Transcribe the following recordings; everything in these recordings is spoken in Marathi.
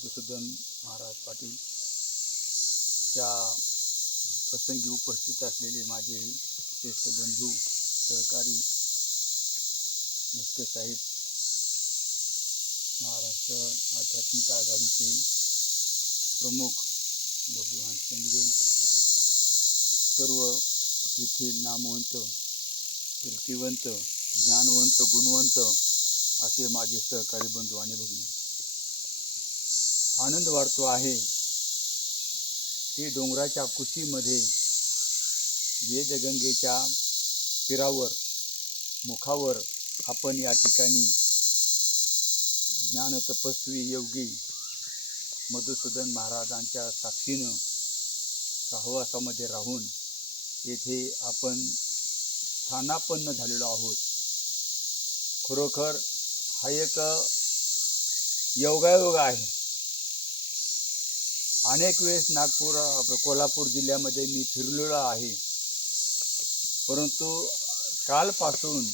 मधुसूदन महाराज पाटील त्या प्रसंगी उपस्थित असलेले माझे ज्येष्ठ बंधू सहकारी मुख्य साहेब, महाराष्ट्र आध्यात्मिक आघाडीचे प्रमुख बबरूवान शेंडगे, सर्व येथील नामवंत, कीर्तिवंत, ज्ञानवंत, गुणवंत असे माझे सहकारी बंधू आणि भगिनी, आनंद वाटतो आहे की डोंगराच्या कुशीमध्ये वेदगंगेच्या तीरावर मुखावर आपण या ठिकाणी ज्ञान तपस्वी योगी मधुसूदन महाराजांच्या साक्षीनं सहवासामध्ये राहून येथे आपण स्थानापन्न झालेलो आहोत। खरोखर हा एक योगायोग आहे। अनेक वेळेस नागपूर कोल्हापूर जिल्ह्यामध्ये मी फिरलेलो आहे, परंतु कालपासून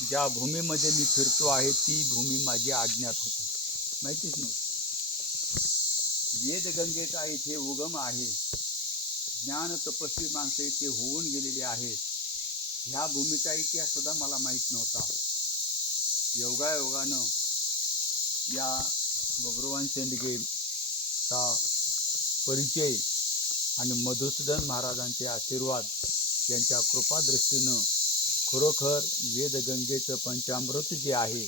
ज्या भूमीमध्ये मी फिरतो आहे ती भूमी माझी अज्ञात होती, माहितीच नव्हती। वेदगंगेचा इथे उगम आहे, ज्ञान तपस्वी माणसे इथे होऊन गेलेली आहेत, ह्या भूमीचा इतिहास सुद्धा मला माहीत नव्हता। योगायोगानं या बबरूवान शेंडगेचा परिचय आणि मधुसूदन महाराजांचे आशीर्वाद यांच्या कृपादृष्टीनं खरोखर वेदगंगेचं पंचामृत जे आहे,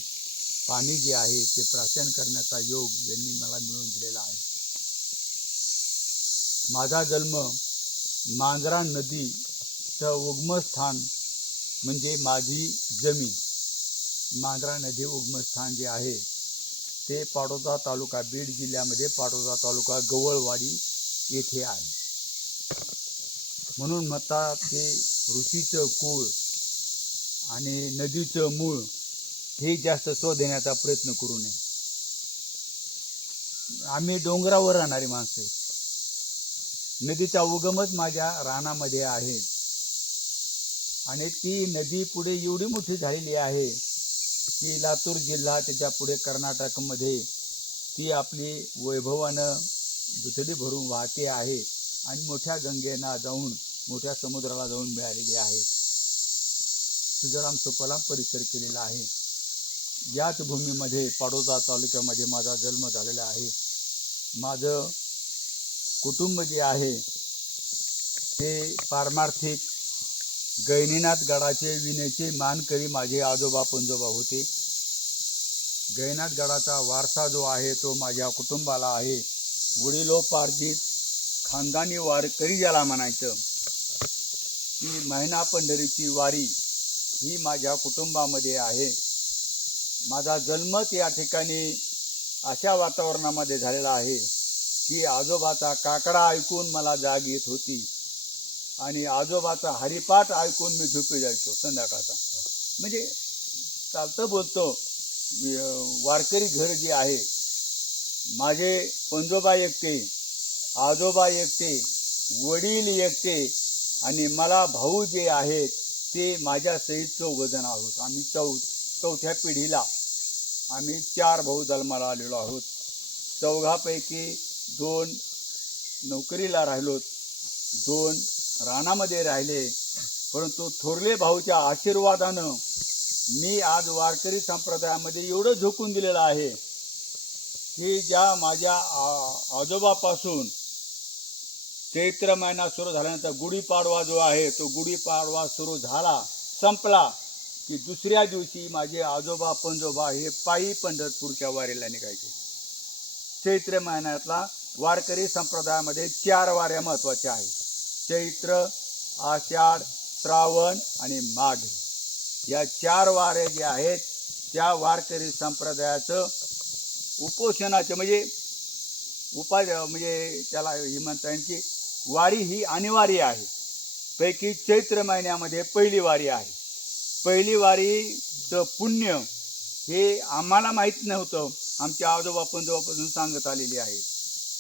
पाणी जे आहे ते प्राशन करण्याचा योग यांनी मला मिळवून दिलेला आहे। माझा जन्म मांजरा नदीचं उगमस्थान म्हणजे माझी जमीन, मांजरा नदी उगमस्थान जे आहे ते पाटोदा तालुका, बीड जिल्ह्यामध्ये पाटोदा तालुका गवळवाडी येथे आहे। म्हणून म्हणतात ते ऋषीचं कुळ आणि नदीचं मूळ हे जास्त शोधण्याचा प्रयत्न करू नये। आम्ही डोंगरावर राहणारी माणसं आहेत, नदीचा उगमच माझ्या रानामध्ये आहे आणि ती नदी पुढे एवढी मोठी झालेली आहे की लातूर जिल्हा, त्याच्या पुढे कर्नाटकमध्ये ती आपली वैभवानं दुथडी भरून वाहते आहे आणि मोठ्या गंगेना जाऊन मोठ्या समुद्राला जाऊन मिळालेली आहे। सुजलाम सुफलाम परिसर केलेला आहे। याच भूमीमध्ये पाटोदा तालुक्यामध्ये माझा जन्म झालेला आहे। माझं कुटुंब जे आहे ते पारमार्थिक गैनीनाथ गडाचे विनेचे मानकरी माझे आजोबा पंजोबा होते। गैनीनाथ गडाचा वारसा जो आहे तो माझ्या कुटुंबाला आहे। वडिलोपार्जित खानदानी वारकरी ज्याला म्हणायचं, की महिना पंढरीची वारी ही माझ्या कुटुंबामध्ये आहे। माझा जन्मच या ठिकाणी अशा वातावरणामध्ये झालेला आहे की आजोबाचा काकडा ऐकून मला जाग येत होती आणि आजोबाचा हरिपाठ ऐकून मी झोपी जायचो संध्याकाळचा। म्हणजे चालतं बोलतो वारकरी घर जे आहे, माझे पंजोबा एकटे, आजोबा एकटे, वडील एकटे आणि मला भाऊ जे आहेत ते माझ्यासहित 4 जण आहोत। आम्ही चौथ्या पिढीला आम्ही 4 भाऊ जन्माला आलेलो आहोत। 4पैकी 2 नोकरीला राहिलोत, 2 रानामध्ये राहिले, परंतु थोरले भाऊच्या आशीर्वादानं मी आज वारकरी संप्रदायामध्ये एवढं झोकून दिलेलं आहे की ज्या माझ्या आजोबापासून चैत्र महिना सुरू झाल्यानंतर गुढीपाडवा जो आहे तो गुढीपाडवा सुरू झाला, संपला की दुसऱ्या दिवशी माझे आजोबा पंजोबा हे पायी पंढरपूरच्या वारीला निघायचे। चैत्र महिन्यातला वारकरी संप्रदायामध्ये 4 वाऱ्या महत्त्वाच्या आहेत, चैत्र, आषाढ, श्रावण आणि माघ। या 4 वाऱ्या जे आहेत त्या वारकरी संप्रदायाचं उपोषणाचं म्हणजे त्याला हे म्हणता येईल की वारी ही अनिवार्य आहे। पैकी चैत्र महिन्यामध्ये पहिली वारी आहे। पहिली वारीचं पुण्य हे आम्हाला माहीत नव्हतं, आमच्या आजोबा पंजोबापासून सांगत आलेली आहे।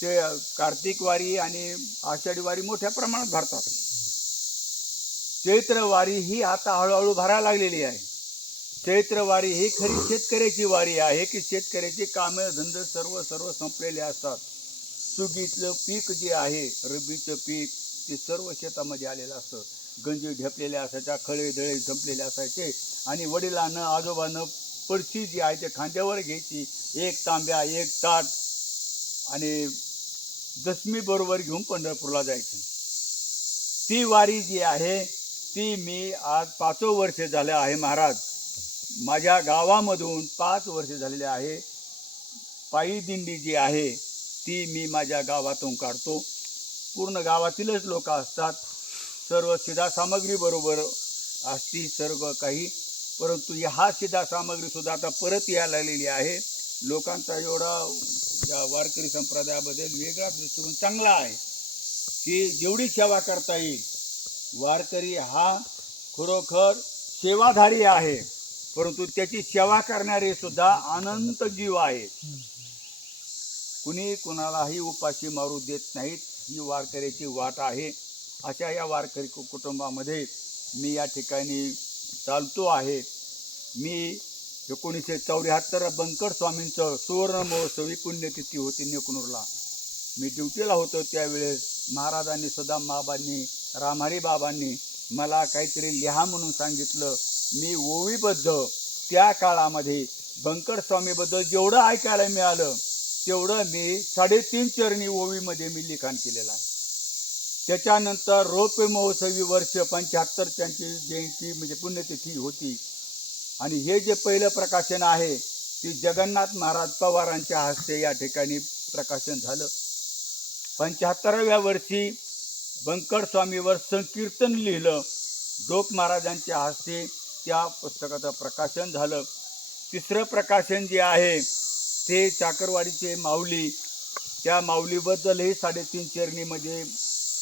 ते कार्तिक वारी आणि आषाढी वारी मोठ्या प्रमाणात भरतात। चैत्र वारी ही आता हळूहळू भरायला लागलेली आहे। चैत्र वारी ही खरी शेतकऱ्याची वारी आहे की शेतकऱ्याचे कामे धंदे सर्व सर्व संपलेले असतात. सुगीतलं पीक जे आहे, रब्बीचं पीक, ते सर्व शेतामध्ये आलेलं असतं. गंजी ढेपलेले असायच्या, खळे दळे संपलेले असायचे आणि वडिलांनं आजोबानं पडशी जी आहे ते खांद्यावर घ्यायची, एक तांब्या एक ताट आणि दशमी बरोबर घेऊन पंढरपूरला जायचं. ती वारी जी आहे ती मी आज 5 वर्ष झालं आहे महाराज. माझ्या गावामधून 5 वर्ष झालेले आहे. पायी दिंडी जी आहे ती मी माझ्या गावातून काढतो. पूर्ण गावातीलच लोक असतात. सर्व सिधा सामग्री बरोबर असती सर्व काही, परंतु ह्या सिधा सामग्रीसुद्धा आता परत यायला लागलेली आहे. लोकांचा एवढा या वारकरी संप्रदायाबद्दल वेगळा दृष्टिकोन चांगला आहे की जेवढी सेवा करता येईल. वारकरी हा खरोखर सेवाधारी आहे, परंतु त्याची सेवा करणारे सुद्धा अनंत जीव आहेत. कुणी कुणालाही उपाशी मारू देत नाहीत. ही वारकऱ्याची वाट आहे. अशा या वारकरी कुटुंबामध्ये मी या ठिकाणी चालतो आहे. मी 1974 बंकट स्वामींचं सुवर्ण महोत्सवी पुण्यतिथी होती नेकनूरला. मी ड्युटीला होतो त्यावेळेस महाराजांनी सुद्धा बाबांनी रामहरी बाबांनी मला काहीतरी लिहा म्हणून सांगितलं. मी ओवीबद्ध त्या काळामध्ये बंकट स्वामीबद्दल जेवढं ऐकायला मिळालं तेवढं मी 3.5 चरणी ओवीमध्ये मी लिखाण केलेलं आहे. त्याच्यानंतर रौप्य महोत्सवी वर्ष 75 त्यांची जयंती म्हणजे पुण्यतिथी होती आणि हे जे पहिलं प्रकाशन आहे ते जगन्नाथ महाराज पवारांच्या हस्ते या ठिकाणी प्रकाशन झालं. 75व्या वर्षी बंकट स्वामीवर संकीर्तन लिहिलं. डोक महाराजांच्या हस्ते त्या पुस्तकाचं प्रकाशन झालं. तिसरं प्रकाशन जे आहे ते चाकरवाडीचे माऊली, त्या माऊलीबद्दलही 3.5 चरणीमध्ये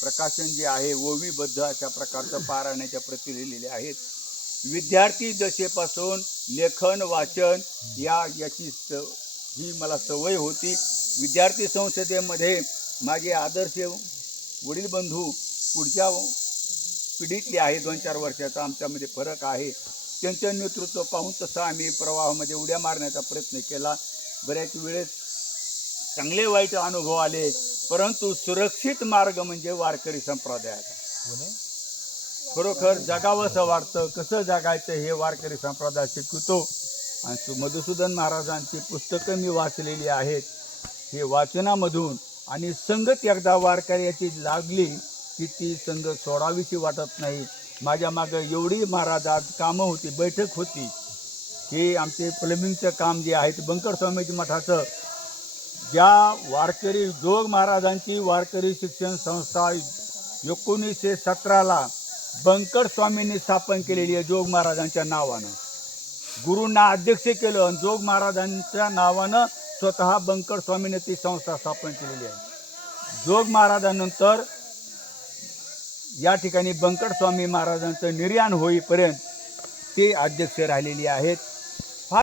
प्रकाशन जे आहे ओवीबद्ध अशा प्रकारचं पारायणाच्या प्रती लिहिलेले आहेत. विद्यार्थी दशेपासून लेखन वाचन याची ही मला सवय होती. विद्यार्थी संसदेमध्ये माझे आदर्श वडील बंधू पुढच्या पिढीतले आहे. 2-4 वर्षाचा आमच्यामध्ये फरक आहे. त्यांचं नेतृत्व पाहून तसं आम्ही प्रवाहामध्ये उड्या मारण्याचा प्रयत्न केला. बऱ्याच वेळेस चांगले वाईट अनुभव आले, परंतु सुरक्षित मार्ग म्हणजे वारकरी संप्रदायाचा. खरोखर जगावंसं वाटतं. कसं जगायचं हे वारकरी संप्रदाय शिकवतो. आणि मधुसूदन महाराजांची पुस्तकं मी वाचलेली आहेत. हे वाचनामधून आणि संगत एकदा वारकऱ्याची लागली की ती संगत सोडावीशी वाटत नाही. माझ्या मागं एवढी महाराजात कामं होती, बैठक होती की आमचे प्लंबिंगचं काम जे आहे ते बंकट स्वामीजी मठाचं ज्या वारकरी जोग महाराजांची वारकरी शिक्षण संस्था 1917ला बंकट स्वामींनी स्थापन केलेली आहे. जोग महाराजांच्या नावानं गुरूंना अध्यक्ष केलं आणि जोग महाराजांच्या नावानं स्वतः बंकट स्वामीने ती संस्था स्थापन केलेली आहे. जोग महाराजांनंतर या ठिकाणी बंकट स्वामी महाराजांचं निर्याण होईपर्यंत ते अध्यक्ष राहिलेले आहेत.